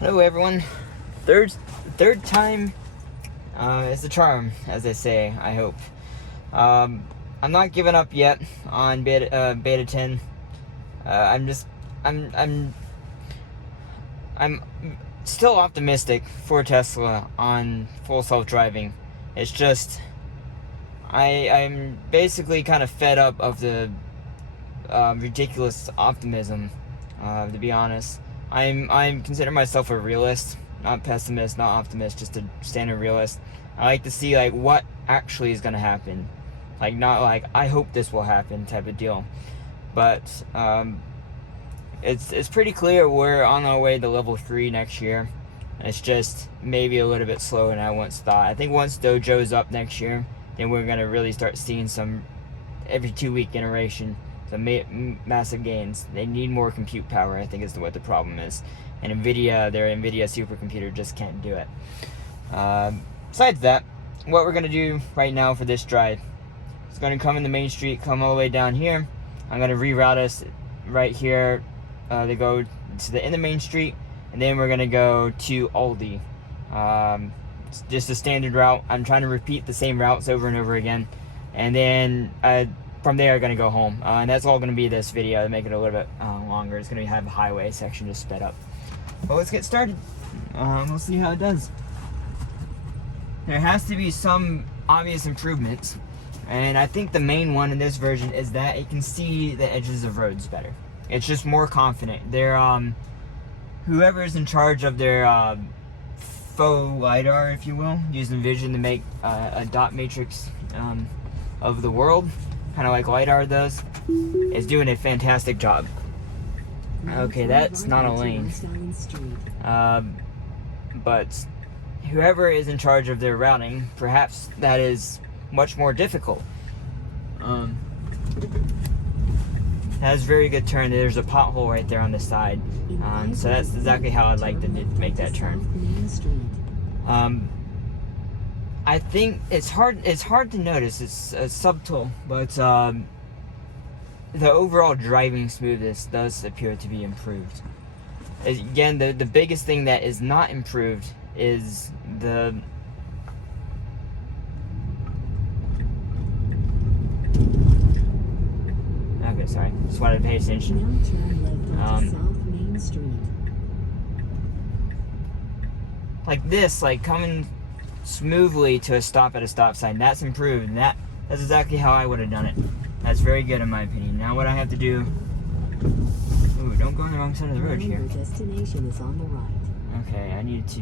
Hello everyone. Third time is the charm, as they say, I hope. I'm not giving up yet on beta 10. I'm still optimistic for Tesla on full self-driving. It's just I'm basically kind of fed up of the ridiculous optimism, to be honest. I'm consider myself a realist, not pessimist, not optimist, just a standard realist. I like to see like what actually is gonna happen, like not like I hope this will happen type of deal. But it's pretty clear we're on our way to level 3 next year. It's just maybe a little bit slower than I once thought. I think once Dojo's up next year, then we're gonna really start seeing some every 2-week iteration. Massive gains. They need more compute power, I think, is what the problem is. And NVIDIA, their NVIDIA supercomputer just can't do it. Besides that, what we're going to do right now for this drive, it's going to come in the main street, come all the way down here. I'm going to reroute us right here to go to the main street, and then we're going to go to Aldi. It's just a standard route. I'm trying to repeat the same routes over and over again. And then from there, I'm going to go home. And that's all going to be this video to make it a little bit longer. It's going to have a highway section just sped up. But let's get started. We'll see how it does. There has to be some obvious improvements. And I think the main one in this version is that it can see the edges of roads better. It's just more confident. They're, whoever's in charge of their faux LiDAR, if you will, using vision to make a dot matrix of the world, kind of like LiDAR does, is doing a fantastic job. Okay, that's not a lane. But whoever is in charge of their routing, perhaps that is much more difficult. Has very good turn. There's a pothole right there on the side. So that's exactly how I'd like to make that turn. I think it's hard to notice. It's subtle, but the overall driving smoothness does appear to be improved. Again, the biggest thing that is not improved is the okay, sorry, just wanted to pay attention. Like this, like coming smoothly to a stop at a stop sign, that's improved, and that's exactly how I would have done it. That's very good in my opinion. Now what I have to do, ooh, don't go on the wrong side of the road here. Your destination is on the right. Okay, I need to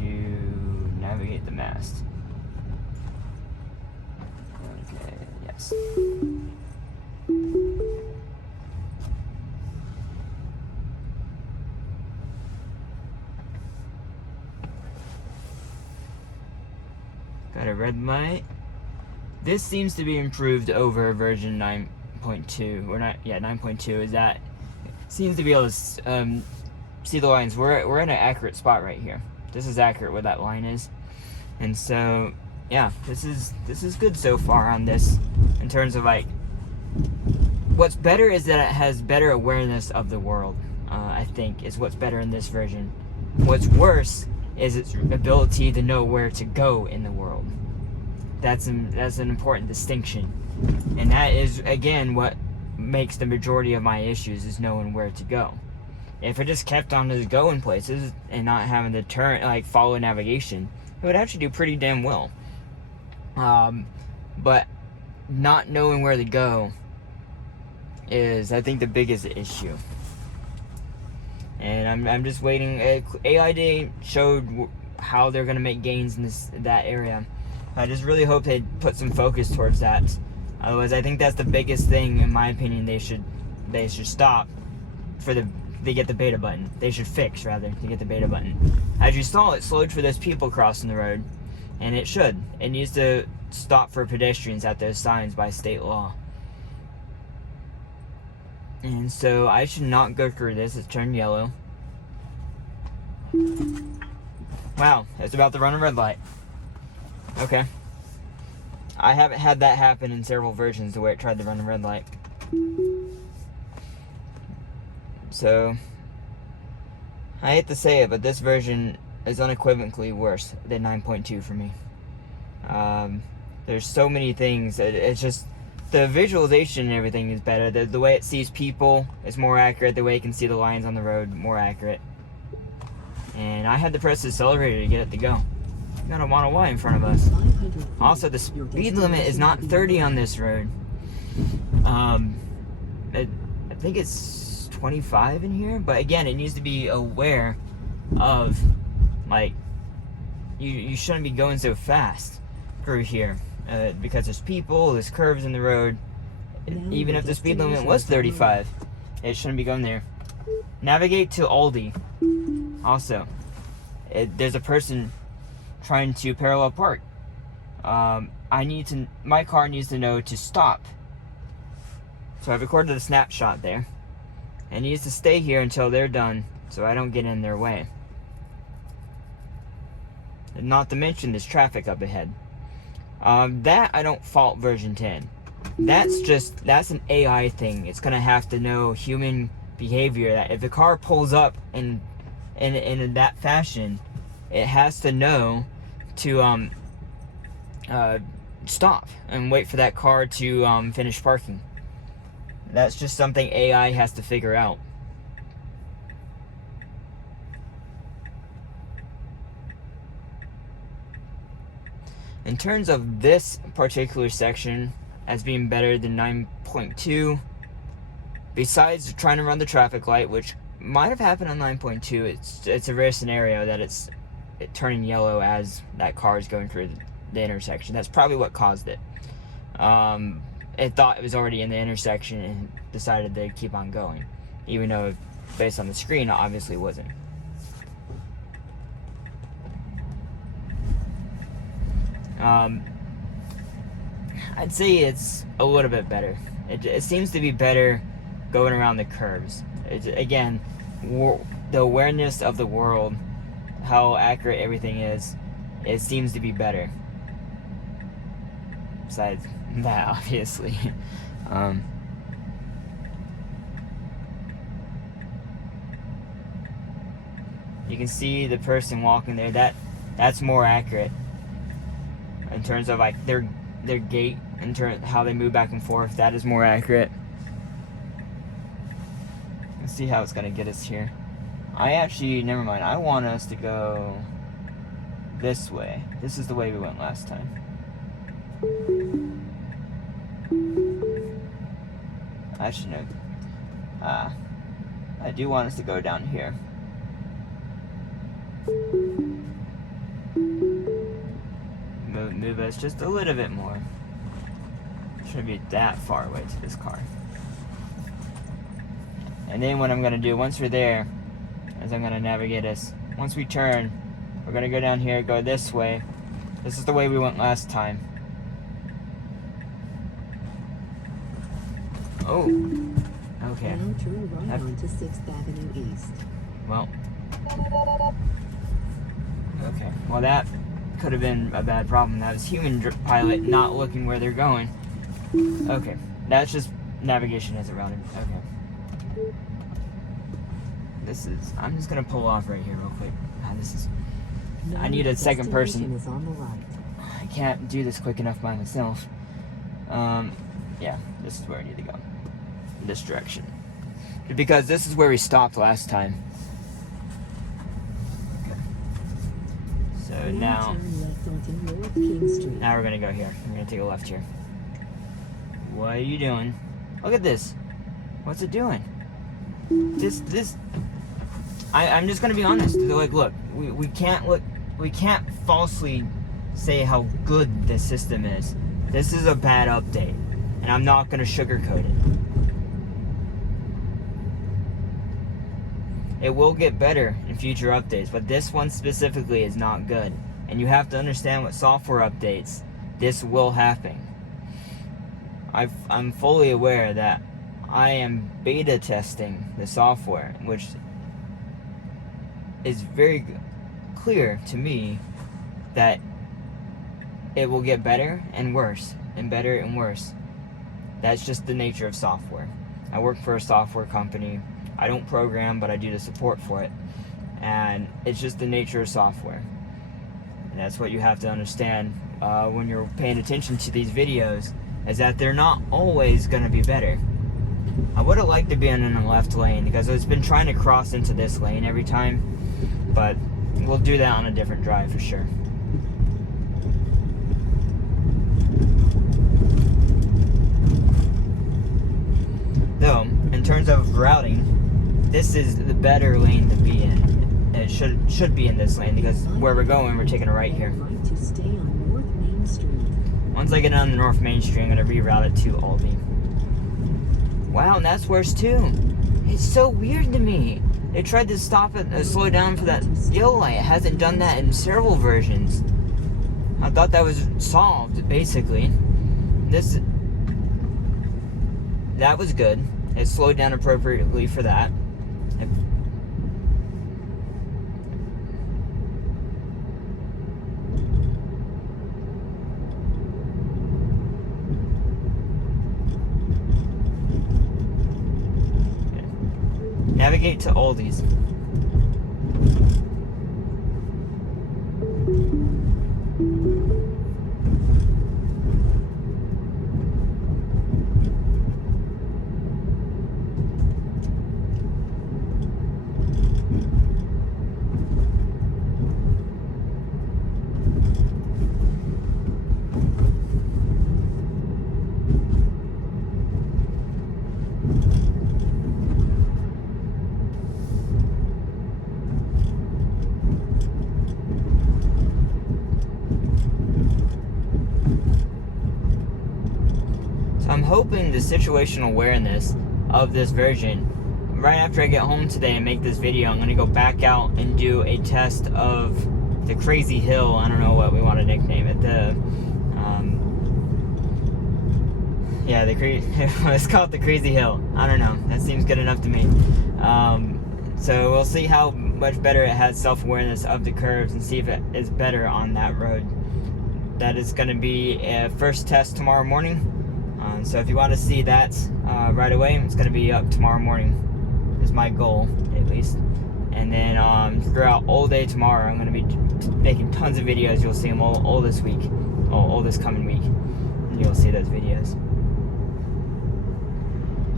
navigate the mast. Okay, yes. Got a red light. This seems to be improved over version 9.2, or not? Yeah, 9.2. Is that seems to be able to see the lines. We're in an accurate spot right here. This is accurate where that line is, and so yeah, this is good so far on this. In terms of like, what's better is that it has better awareness of the world. I think is what's better in this version. What's worse is its ability to know where to go in the world. That's an important distinction, and that is again what makes the majority of my issues, is knowing where to go. If it just kept on just going places and not having to turn, like follow navigation, it would actually do pretty damn well. But not knowing where to go is, I think, the biggest issue. And I'm just waiting. AI Day showed how they're gonna make gains in that area. I just really hope they put some focus towards that. Otherwise, I think that's the biggest thing, in my opinion. They should stop they get the beta button. They should fix, rather, to get the beta button. As you saw, it slowed for those people crossing the road, and it should. It needs to stop for pedestrians at those signs by state law. And so I should not go through this. It's turned yellow. Wow, it's about to run a red light. Okay. I haven't had that happen in several versions, the way it tried to run a red light. So, I hate to say it, but this version is unequivocally worse than 9.2 for me. There's so many things that it's just the visualization and everything is better. The way it sees people is more accurate. The way it can see the lines on the road, more accurate. And I had to press the accelerator to get it to go. We got a Model Y in front of us. Also, the speed limit is not 30 on this road. I think it's 25 in here, but again, it needs to be aware of, like, you shouldn't be going so fast through here because there's people, there's curves in the road. Even if the speed limit was 35, it shouldn't be going there. Navigate to Aldi. Also, there's a person trying to parallel park. My car needs to know to stop. So I've recorded a snapshot there. It needs to stay here until they're done so I don't get in their way. And not to mention there's traffic up ahead. That I don't fault version 10. That's an AI thing. It's gonna have to know human behavior, that if the car pulls up in that fashion, it has to know to stop and wait for that car to finish parking. That's just something AI has to figure out. In terms of this particular section as being better than 9.2, besides trying to run the traffic light, which might have happened on 9.2, it's a rare scenario that it turning yellow as that car is going through the intersection. That's probably what caused it. It thought it was already in the intersection and decided to keep on going, even though based on the screen it obviously wasn't. I'd say it's a little bit better. It seems to be better going around the curves. Again, the awareness of the world, how accurate everything is, it seems to be better. Besides that, obviously. You can see the person walking there. That's more accurate in terms of like their gait, in terms how they move back and forth. That is more accurate. Let's see how it's gonna get us here. Never mind. I want us to go this way. This is the way we went last time. I should know. I do want us to go down here. Move us just a little bit more. Shouldn't be that far away to this car. And then what I'm gonna do once we're there is I'm gonna navigate us. Once we turn, we're gonna go down here, go this way. This is the way we went last time. Oh, okay. Now turn right onto 6th Avenue East. Well, okay. Well, that could have been a bad problem. That was human pilot not looking where they're going. Okay, that's just navigation as a routing. Okay. I'm just gonna pull off right here real quick. I need a second person. Is on the right. I can't do this quick enough by myself. Yeah, this is where I need to go. This direction. Because this is where we stopped last time. Okay. So now we're gonna go here. We're gonna take a left here. What are you doing? Look at this. What's it doing? I'm just gonna be honest. Like, look, we can't falsely say how good this system is. This is a bad update, and I'm not gonna sugarcoat it. It will get better in future updates, but this one specifically is not good. And you have to understand with software updates, this will happen. I'm fully aware that I am beta testing the software, which is very clear to me that it will get better and worse, and better and worse. That's just the nature of software. I work for a software company. I don't program, but I do the support for it. and it's just the nature of software. And that's what you have to understand when you're paying attention to these videos, is that they're not always going to be better. I would have liked to be in the left lane because it's been trying to cross into this lane every time, but we'll do that on a different drive for sure. Though, in terms of routing, this is the better lane to be in. And it should be in this lane because where we're going, we're taking a right here. Right to stay on North Main Street. Once I get on the North Main Street, I'm going to reroute it to Aldi. Wow, and that's worse too. It's so weird to me. They tried to stop it, slow down for that yellow light. It hasn't done that in several versions. I thought that was solved, basically. That was good. It slowed down appropriately for that. Navigate to Aldi's. I'm hoping the situational awareness of this version, right after I get home today and make this video, I'm going to go back out and do a test of the crazy hill. I don't know what we want to nickname it. Let's call it the crazy hill. I don't know. That seems good enough to me. So we'll see how much better it has self-awareness of the curves and see if it is better on that road. That is going to be a first test tomorrow morning. So if you want to see that right away, it's going to be up tomorrow morning, is my goal, at least. And then throughout all day tomorrow, I'm going to be making tons of videos. You'll see them all this week, all this coming week. And you'll see those videos.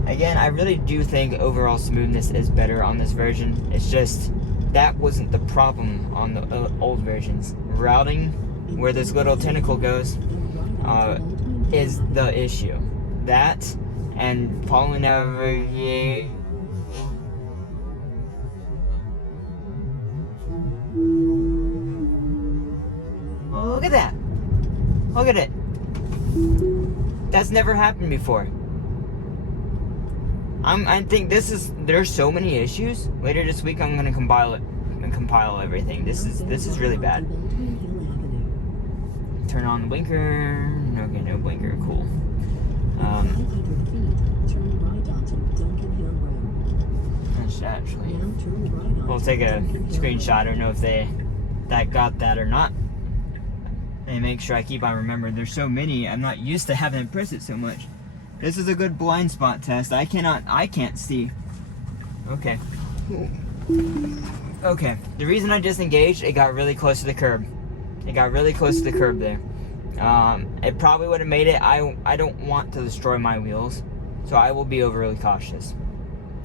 Again, I really do think overall smoothness is better on this version. It's just, that wasn't the problem on the old versions. Routing, where this little tentacle goes, is the issue. That and following navigate. Oh, look at that! Look at it. That's never happened before. I think there's so many issues. Later this week, I'm gonna compile it and compile everything. This is really bad. Turn on the blinker. Okay, no blinker. Cool. Actually, we'll take a screenshot. I don't know if that got that or not. And make sure I keep on remembering. There's so many. I'm not used to having to press it so much. This is a good blind spot test. I can't see. Okay. Okay. The reason I disengaged, it got really close to the curb. It got really close to the curb there. It probably would have made it. I don't want to destroy my wheels, so I will be overly cautious.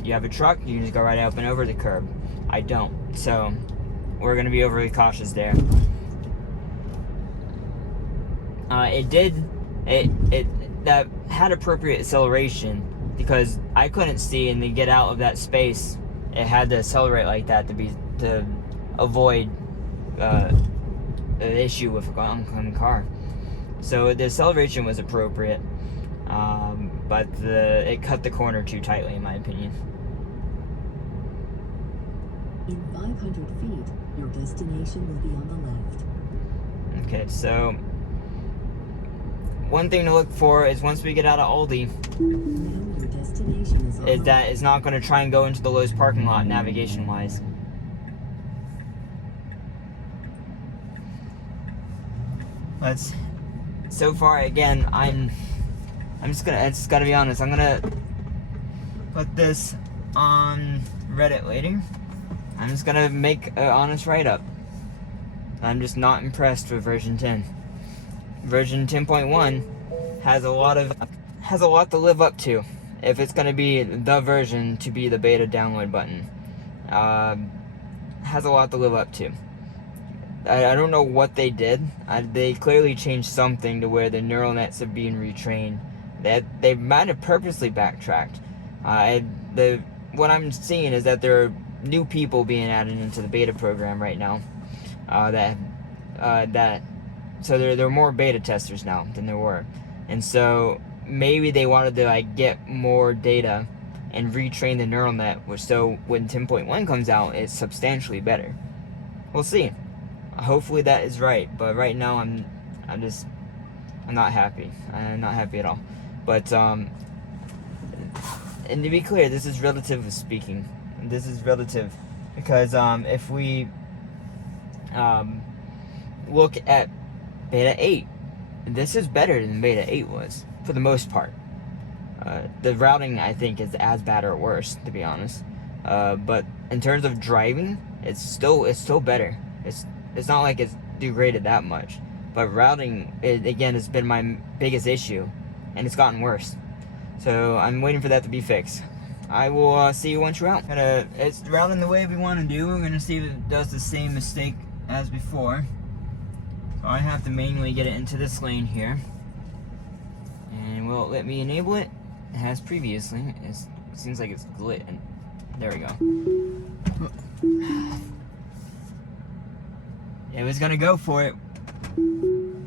You have a truck, you can just go right up and over the curb. I don't, so we're gonna be overly cautious there. That had appropriate acceleration because I couldn't see, and to get out of that space, it had to accelerate like that to avoid an issue with an oncoming car. So the acceleration was appropriate, but it cut the corner too tightly, in my opinion. In 500 feet, your destination will be on the left. Okay, so one thing to look for is once we get out of Aldi, Now your destination is on is that it's not going to try and go into the Lowe's parking lot navigation-wise. So far, again, I'm just gotta be honest, I'm gonna put this on Reddit later. I'm just gonna make an honest write-up. I'm just not impressed with version 10. Version 10.1 has a lot to live up to. If it's gonna be the version to be the beta download button, has a lot to live up to. I don't know what they did. They clearly changed something to where the neural nets are being retrained. They might have purposely backtracked. What I'm seeing is that there are new people being added into the beta program right now. So there are more beta testers now than there were, and so maybe they wanted to like get more data and retrain the neural net, which so when 10.1 comes out, it's substantially better. We'll see. Hopefully that is right, but right now I'm not happy. I'm not happy at all. But and to be clear, this is relatively speaking. This is relative because if we look at beta 8, this is better than beta 8 was for the most part. The routing I think is as bad or worse, to be honest. But in terms of driving, it's still better. It's not like it's degraded that much, but routing again has been my biggest issue, and it's gotten worse. So I'm waiting for that to be fixed. I will see you once you're out. It's routing the way we want to do. We're gonna see if it does the same mistake as before. So I have to manually get it into this lane here, and will it let me enable it? It has previously. It seems like it's glitch. There we go. It was gonna go for it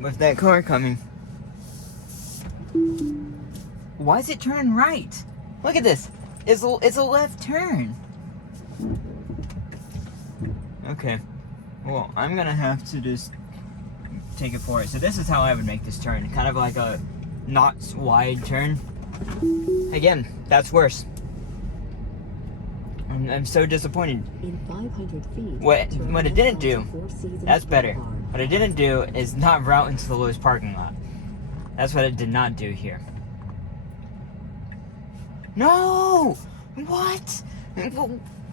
with that car coming. Why is it turning right? Look at this. It's a left turn. Okay. Well, I'm gonna have to just take it for it. So this is how I would make this turn. Kind of like a not wide turn. Again, that's worse. I'm so disappointed. In 500 feet, What it didn't do, that's better. What it didn't do is not route into the Lowe's parking lot. That's what it did not do here. No! What?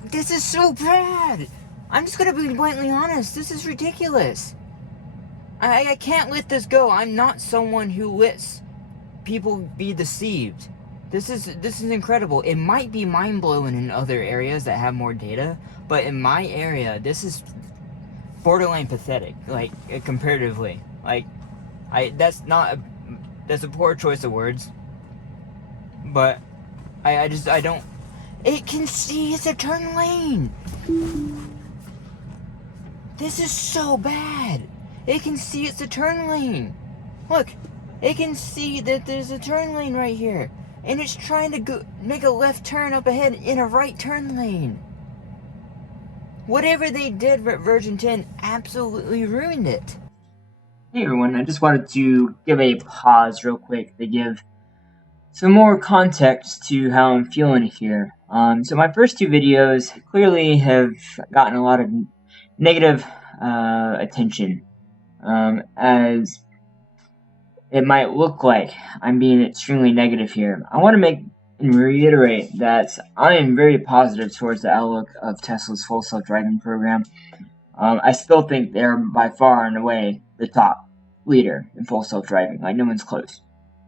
This is so bad! I'm just gonna be blatantly honest. This is ridiculous. I can't let this go. I'm not someone who lets people be deceived. This is incredible. It might be mind-blowing in other areas that have more data, but in my area, this is borderline pathetic, like, comparatively. Like, that's a poor choice of words, but I don't, it can see it's a turn lane. This is so bad. It can see it's a turn lane. Look, it can see that there's a turn lane right here. And it's trying to make a left turn up ahead in a right turn lane. Whatever they did with version 10 absolutely ruined it. Hey everyone, I just wanted to give a pause real quick to give some more context to how I'm feeling here. So my first two videos clearly have gotten a lot of negative attention, as it might look like I'm being extremely negative here. I want to make and reiterate that I am very positive towards the outlook of Tesla's full self-driving program. I still think they're by far and away the top leader in full self-driving. Like, no one's close.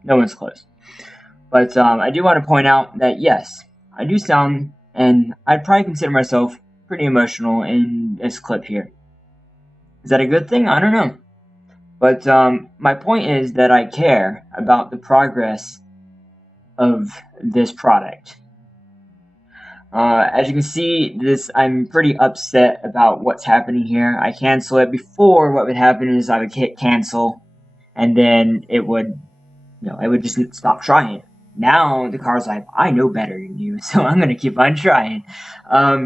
No one's close. But I do want to point out that, yes, I do sound, and I'd probably consider myself pretty emotional in this clip here. Is that a good thing? I don't know. But my point is that I care about the progress of this product. As you can see, I'm pretty upset about what's happening here. I cancel it. Before, what would happen is I would hit cancel, and then it would just stop trying. Now the car's like, I know better than you, so I'm gonna keep on trying.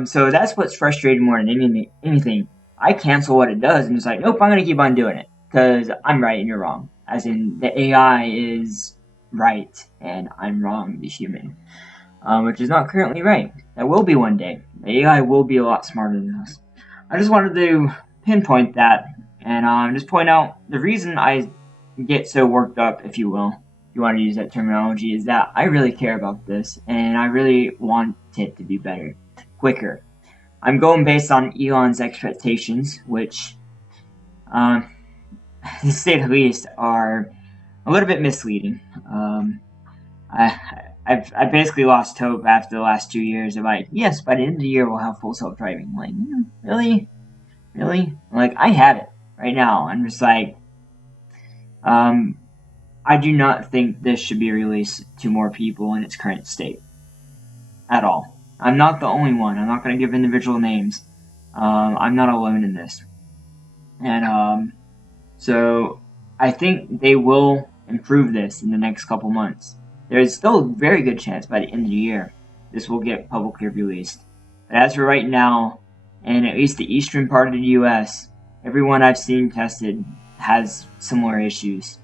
So that's what's frustrating more than anything. I cancel what it does, and it's like, nope, I'm gonna keep on doing it because I'm right and you're wrong. As in, the AI is right and I'm wrong, the human, which is not currently right. That will be one day. The AI will be a lot smarter than us. I just wanted to pinpoint that and just point out the reason I get so worked up, if you will, if you want to use that terminology, is that I really care about this and I really want it to be better, quicker. I'm going based on Elon's expectations, which, to say the least, are a little bit misleading. I basically lost hope after the last 2 years of like, yes, by the end of the year we'll have full self-driving. I'm like, really? Like, I have it right now. I'm just like, I do not think this should be released to more people in its current state. At all. I'm not the only one. I'm not going to give individual names. I'm not alone in this. And, so I think they will improve this in the next couple months. There is still a very good chance by the end of the year this will get publicly released. But as for right now, in at least the eastern part of the US, everyone I've seen tested has similar issues.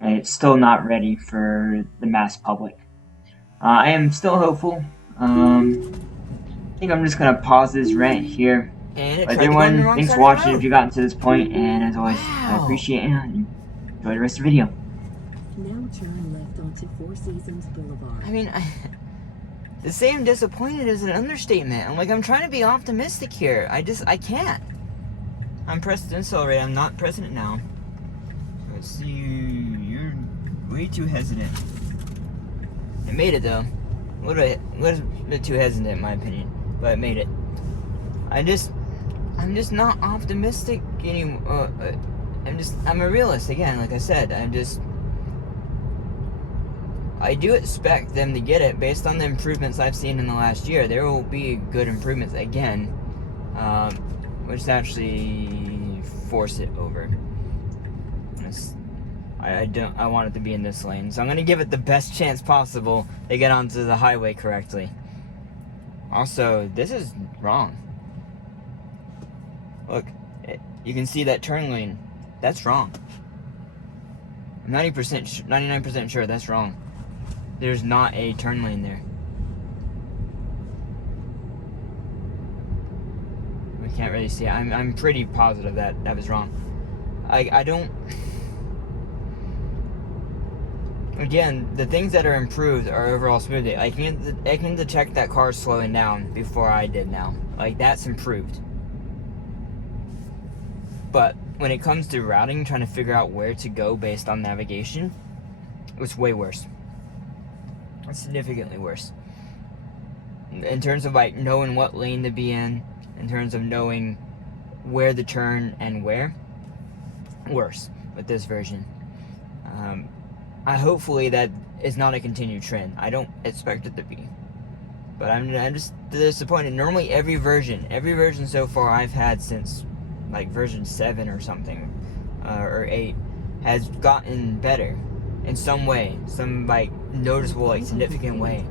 And it's still not ready for the mass public. I am still hopeful. I think I'm just gonna pause this rant here. And But everyone, thanks for watching if you got to this point, and as always, I Wow. appreciate it, and enjoy the rest of the video. Now turn left onto Four Seasons Boulevard. I mean, to say I'm disappointed is an understatement. I'm trying to be optimistic here. I can't. I'm pressed to accelerate. I'm not pressing it now. Let's see. You're way too hesitant. It made it though. A little bit too hesitant in my opinion, but it made it. I'm just not optimistic anymore. I'm a realist again. Like I said, I do expect them to get it based on the improvements I've seen in the last year. There will be good improvements again, which actually force it over. I want it to be in this lane, so I'm gonna give it the best chance possible to get onto the highway correctly. Also, this is wrong. Look, you can see that turn lane. That's wrong. I'm 99% sure that's wrong. There's not a turn lane there. We can't really see it. I'm pretty positive that was wrong. I don't. Again, the things that are improved are overall smoothing. I can detect that car's slowing down before I did now. That's improved. But when it comes to routing, trying to figure out where to go based on navigation, it was way worse. It's significantly worse. In terms of knowing what lane to be in terms of knowing where to turn and where, worse with this version. Hopefully that is not a continued trend. I don't expect it to be. But I'm just disappointed. Normally every version so far I've had since version 7 or something, or 8, has gotten better in some way, some noticeable, significant way.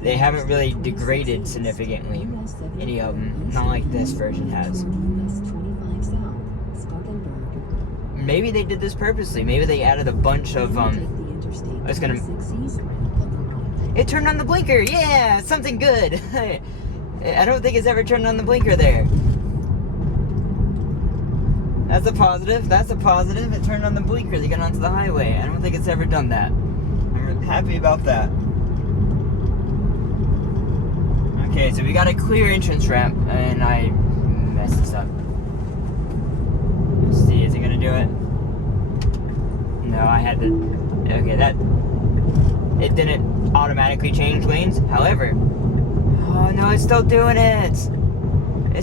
They haven't really degraded significantly, any of them, not like this version has. Maybe they did this purposely. Maybe they added a bunch of, it turned on the blinker, yeah, something good. I don't think it's ever turned on the blinker there. That's a positive. It turned on the blinker to get onto the highway. I don't think it's ever done that. I'm happy about that. Okay, so we got a clear entrance ramp, and I messed this up. Let's see, is it gonna do it? No, I had to. Okay, it didn't automatically change lanes. However, oh no, it's still doing it. It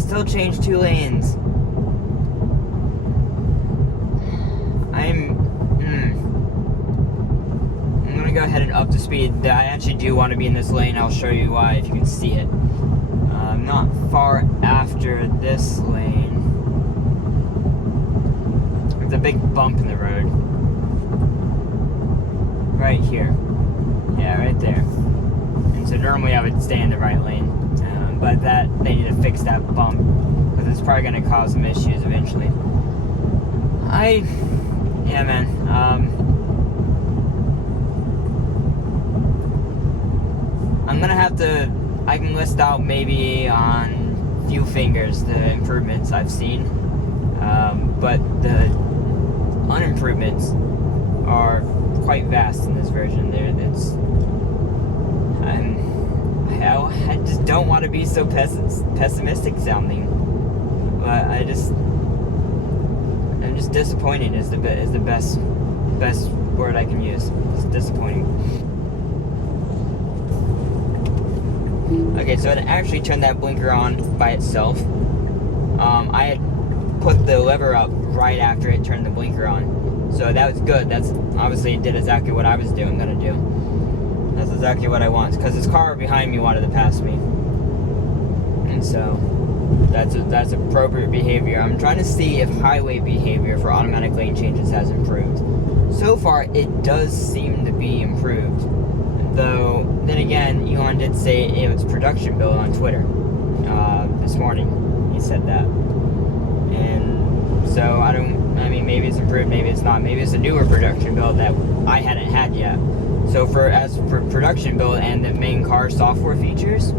still changed 2 lanes. I'm gonna go ahead and up the speed. I actually do want to be in this lane. I'll show you why if you can see it. Not far after this lane. There's a big bump in the road. Right here. Yeah, right there. And so normally I would stay in the right lane. But they need to fix that bump, because it's probably going to cause some issues eventually. Yeah, man. I'm going to have to, I can list out maybe on few fingers the improvements I've seen. But the unimprovements are quite vast in this version. I just don't want to be so pessimistic sounding. But I'm just disappointed is the best word I can use. It's disappointing. Okay, so it actually turned that blinker on by itself. I had put the lever up right after it turned the blinker on, so that was good. That's obviously it did exactly what I was gonna do. That's exactly what I want, because this car behind me wanted to pass me, and so that's appropriate behavior. I'm trying to see if highway behavior for automatic lane changes has improved. So far, it does seem to be improved. Though, then again, Elon did say it was production build on Twitter this morning. He said that. And so, I mean, maybe it's improved, maybe it's not. Maybe it's a newer production build that I hadn't had yet. So, as for production build and the main car software features,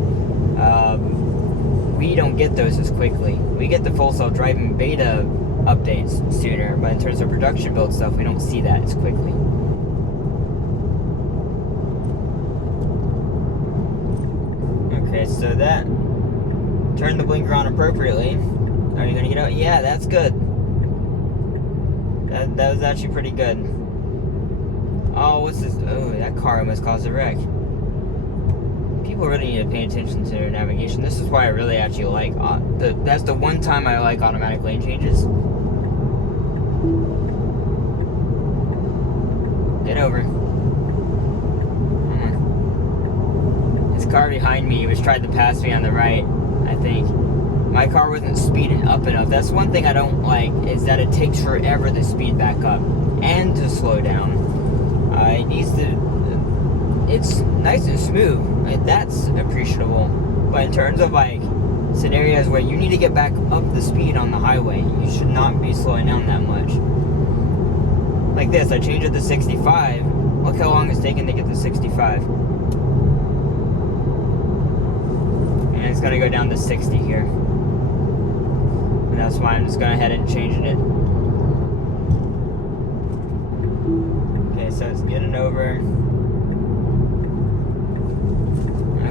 we don't get those as quickly. We get the full self-driving beta updates sooner, but in terms of production build stuff, we don't see that as quickly. Okay, so that turned the blinker on appropriately. Are you gonna get out? Yeah, that's good. That was actually pretty good. Oh, what's this? Oh, that car almost caused a wreck. People really need to pay attention to their navigation. This is why I really actually like that's the one time I like automatic lane changes. Get over. This car behind me was trying to pass me on the right, I think. My car wasn't speeding up enough. That's one thing I don't like, is that it takes forever to speed back up and to slow down. It needs to... It's nice and smooth. That's appreciable. But in terms of like scenarios where you need to get back up the speed on the highway, you should not be slowing down that much. Like this, I changed it to 65. Look how long it's taken to get to 65. And it's gonna go down to 60 here. And that's why I'm just going ahead and changing it. Okay, so it's getting over.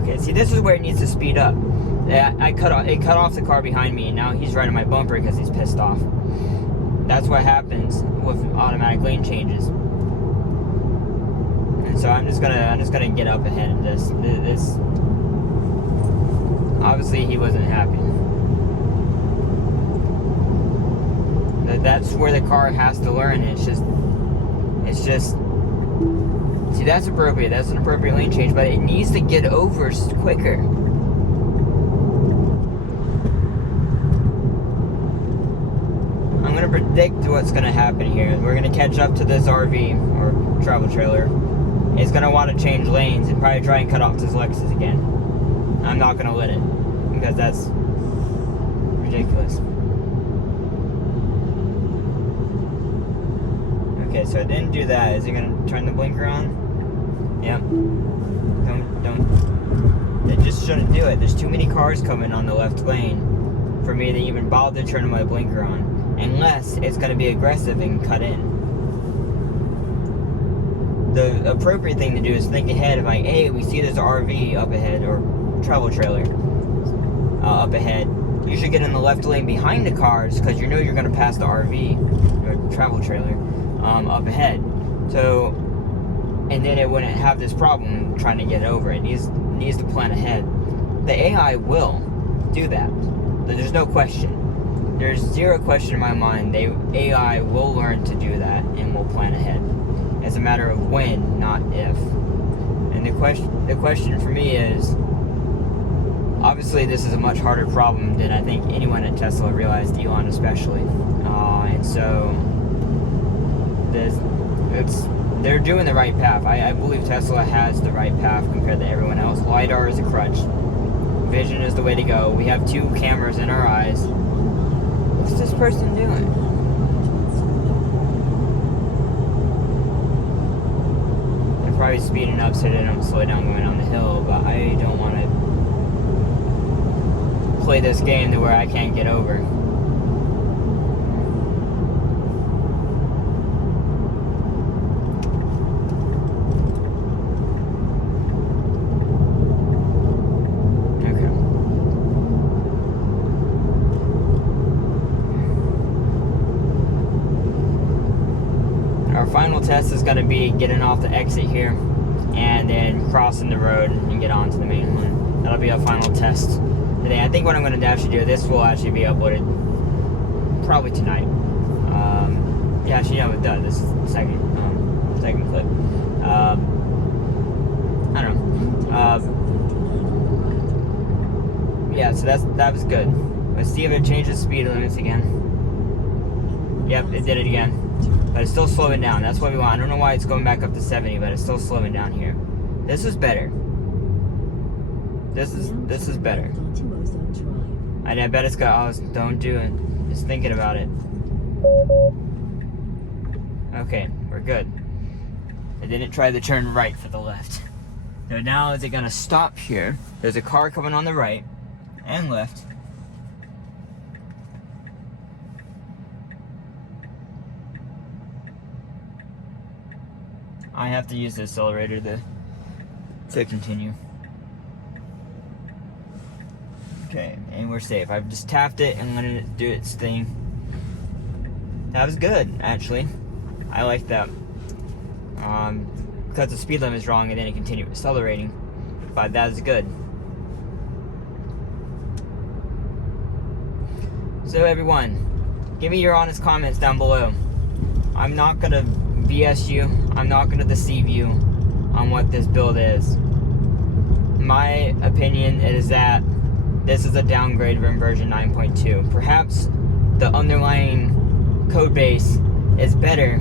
Okay, see, this is where it needs to speed up. It cut off the car behind me, and now he's right on my bumper because he's pissed off. That's what happens with automatic lane changes. And so I'm just gonna get up ahead of this. Obviously, he wasn't happy. That's where the car has to learn. It's just. See, that's appropriate. That's an appropriate lane change, but it needs to get over quicker. I'm gonna predict what's gonna happen here. We're gonna catch up to this RV or travel trailer. It's gonna want to change lanes and probably try and cut off this Lexus again. I'm not gonna let it, because that's ridiculous. Okay, so it didn't do that. Is it gonna turn the blinker on? Yep. Don't. It just shouldn't do it. There's too many cars coming on the left lane for me to even bother turning my blinker on. Unless it's gonna be aggressive and cut in. The appropriate thing to do is think ahead of like, hey, we see there's an RV up ahead, or travel trailer up ahead. You should get in the left lane behind the cars, because you know you're gonna pass the RV or travel trailer up ahead. So, and then it wouldn't have this problem trying to get over. It needs to plan ahead. The AI will do that. There's no question. There's zero question in my mind. The AI will learn to do that and will plan ahead. It's a matter of when, not if. And the question for me is, obviously this is a much harder problem than I think anyone at Tesla realized, Elon especially. And so they're doing the right path. I believe Tesla has the right path compared to everyone else. LiDAR is a crutch. Vision is the way to go. We have 2 cameras in our eyes. What's this person doing? They're probably speeding up so they don't slow down going down the hill, but I don't want to play this game to where I can't get over. final test is gonna be getting off the exit here and then crossing the road and get onto the main one. That'll be a final test today. I think what I'm gonna actually do, this will actually be uploaded probably tonight. Yeah, actually, no, it does. This is the second clip. I don't know. Yeah, so that was good. Let's see if it changes speed limits again. Yep, it did it again. But it's still slowing down. That's what we want. I don't know why it's going back up to 70, but it's still slowing down here. This is better. This is better. I bet it's got. Oh, don't do it. Just thinking about it. Okay, we're good. I didn't try to turn right for the left. So now is it gonna stop here? There's a car coming on the right and left. I have to use the accelerator to continue. Okay, and we're safe. I've just tapped it and letting it do its thing. That was good, actually. I like that. Because the speed limit is wrong and then it continued accelerating. But that is good. So everyone, give me your honest comments down below. I'm not gonna BS you. I'm not gonna deceive you on what this build is. My opinion is that this is a downgrade from version 9.2. Perhaps the underlying code base is better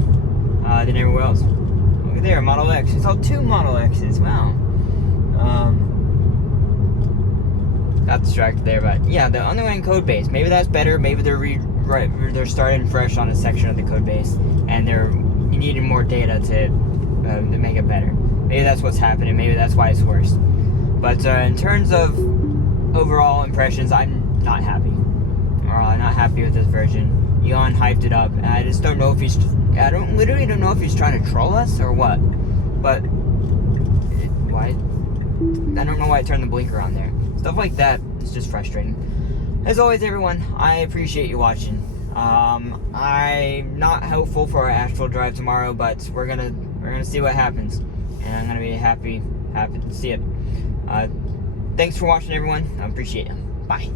than everywhere else. Look at there, Model X. It's all 2 Model X's. Wow. Got distracted there, but yeah, the underlying code base. Maybe that's better. Maybe they're starting fresh on a section of the code base, and they're needing more data to make it better. Maybe that's what's happening. Maybe that's why it's worse. But in terms of overall impressions, I'm not happy. I'm not happy with this version. Elon hyped it up, and I just don't know if he's. I literally don't know if he's trying to troll us or what. But why? I don't know why I turned the blinker on there. Stuff like that is just frustrating. As always, everyone, I appreciate you watching. I'm not hopeful for our actual drive tomorrow, but we're gonna see what happens, and I'm gonna be happy to see it. Thanks for watching, everyone. I appreciate it. Bye.